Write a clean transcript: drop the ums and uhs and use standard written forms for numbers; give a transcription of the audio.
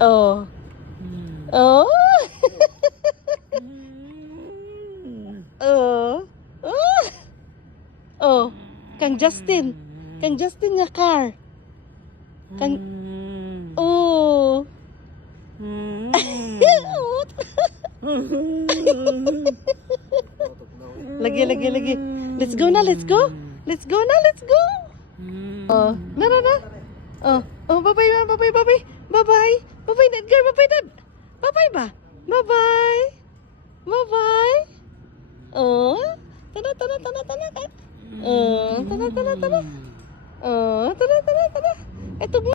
Oh. Oh. Oh. Oh. Oh. Kang Justin. Kang Justin nga car. Kang Oh. Lagi. Let's go na, let's go. Let's go na, let's go. Oh, na. Oh, bye-bye, bye-bye. Bye-bye. Bye-bye, Edgar, bye-bye, Dad. Bye-bye ba? Bye-bye. Bye-bye. Oh, tara. Oh, tara. Oh, tara. Ito